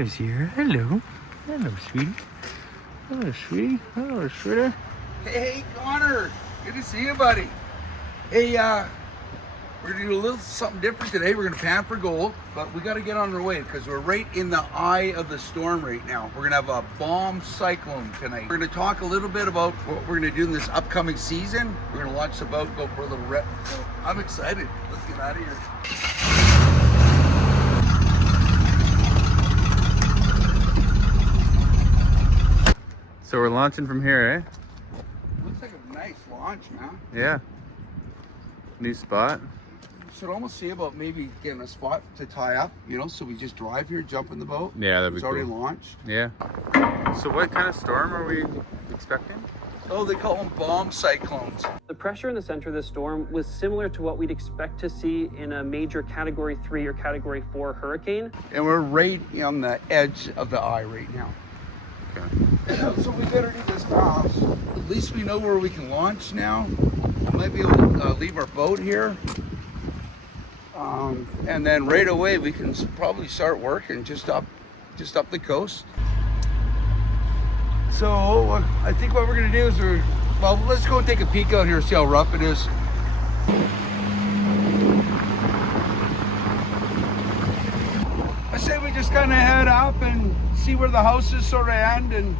Hello, Sierra. Hello. Hello, sweetie. Hello, sweetie. Hello, sweetie. Hey, Connor. Good to see you, buddy. Hey, we're gonna do a little something different today. We're gonna pan for gold, but we gotta get on our way because we're right in the eye of the storm right now. We're gonna have a bomb cyclone tonight. We're gonna talk a little bit about what we're gonna do in this upcoming season. We're gonna launch the boat, go for a little rip. So I'm excited. Let's get out of here. So we're launching from here, Looks like a nice launch, man. eh? Yeah. New spot. Should almost see about maybe getting a spot to tie up, you know, so we just drive here, jump in the boat. Yeah, that'd be It's already cool. launched. Yeah. So what kind of storm are we expecting? Oh, they call them bomb cyclones. The pressure in the center of the storm was similar to what we'd expect to see in a major Category 3 or Category 4 hurricane. And we're right on the edge of the eye right now. Okay. So we better do this fast. At least we know where we can launch now. We might be able to leave our boat here. And then right away we can probably start working just up the coast. So I think what we're gonna do is let's go and take a peek out here, see how rough it is. I say we just kind of head up and see where the houses sort of end and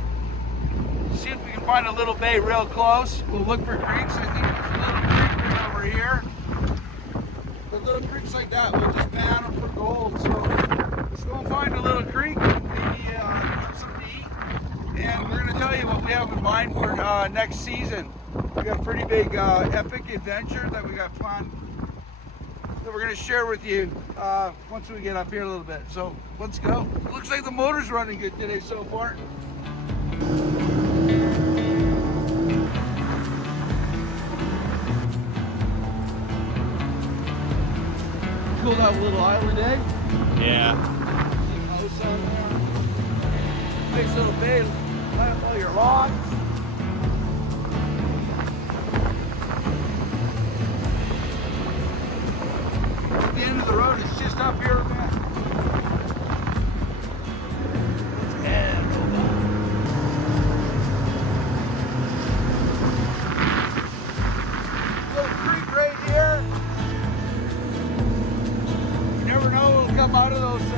see if we can find a little bay real close. We'll look for creeks. I think there's a little creek right over here. The little creeks like that, we'll just pan them for gold. So let's go and find a little creek, maybe get something to eat. And we're going to tell you what we have in mind for next season. We got a pretty big epic adventure that we got planned that we're going to share with you once we get up here a little bit. So let's go. Looks like the motor's running good today so far. Cool to have a little island, eh? Yeah. House on there. Nice little bay. Plant all your logs. At the end of the road, it's just up here, man. Let's head over. Little creek right here. You never know what'll come out of those things.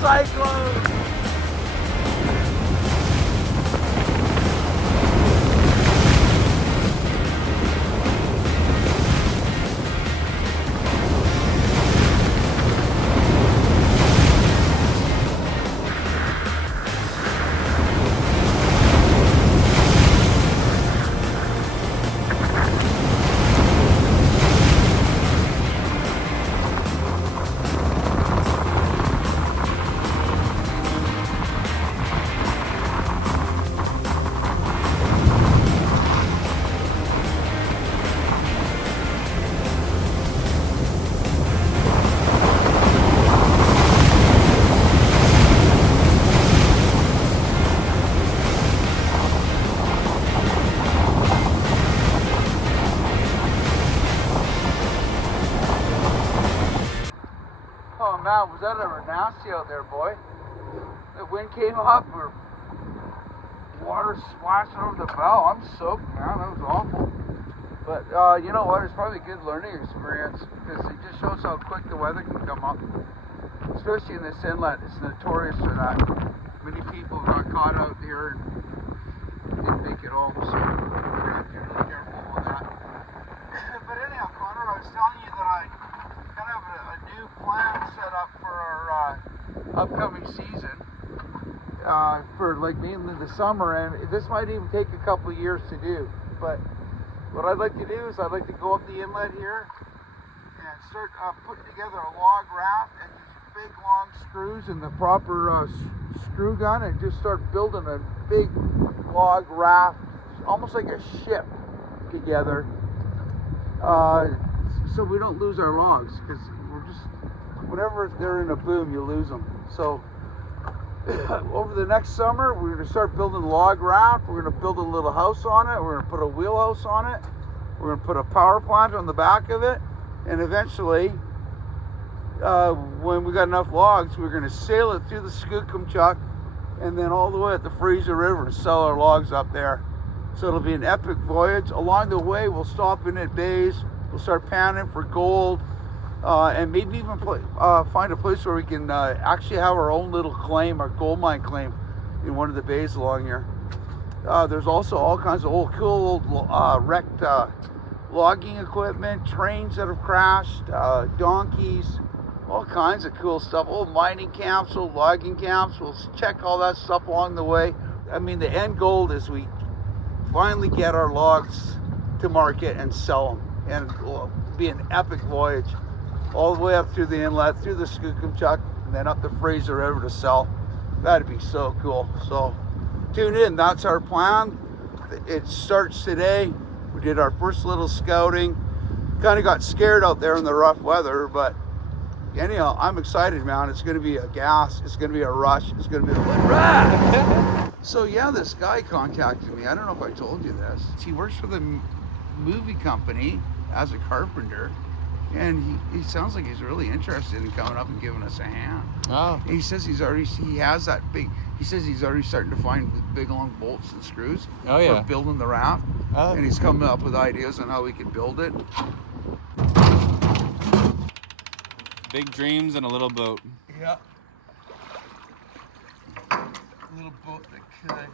Cyclone! Oh man, was that ever nasty out there, boy? The wind came up, water splashing over the bow. I'm soaked, man. That was awful. But you know what? It's probably a good learning experience because it just shows how quick the weather can come up. Especially in this inlet, it's notorious for that. Many people got caught out here and didn't make it home, so we're gonna have to be really careful with that. was telling you that I kind of have a new plan set up for our upcoming season, for like mainly the summer, and this might even take a couple of years to do. But what I'd like to do is I'd like to go up the inlet here and start putting together a log raft and use big long screws and the proper screw gun, and just start building a big log raft, almost like a ship, together, so we don't lose our logs, because whenever they're in a boom, you lose them. So over the next summer, we're going to start building a log raft. We're going to build a little house on it. We're going to put a wheelhouse on it. We're going to put a power plant on the back of it. And eventually, when we got enough logs, we're going to sail it through the Skookumchuck and then all the way at the Fraser River and sell our logs up there. So it'll be an epic voyage. Along the way, we'll stop in at bays. We'll start panning for gold. And maybe even find a place where we can actually have our own little claim, our gold mine claim, in one of the bays along here. There's also all kinds of cool old wrecked logging equipment, trains that have crashed, donkeys, all kinds of cool stuff. Old mining camps, old logging camps. We'll check all that stuff along the way. I mean, the end goal is we finally get our logs to market and sell them, and it'll be an epic voyage. All the way up through the inlet, through the Skookumchuck, and then up the Fraser River to sell. That'd be so cool. So tune in, that's our plan. It starts today. We did our first little scouting. Kind of got scared out there in the rough weather, but anyhow, I'm excited, man. It's gonna be a gas, it's gonna be a rush, it's gonna be a ride. So yeah, this guy contacted me. I don't know if I told you this. He works for the movie company as a carpenter. And he sounds like he's really interested in coming up and giving us a hand. Oh. And he says he has that big, he says he's already starting to find big long bolts and screws for building the raft. Oh. And he's coming up with ideas on how we can build it. Big dreams and a little boat. Yeah. A little boat that could.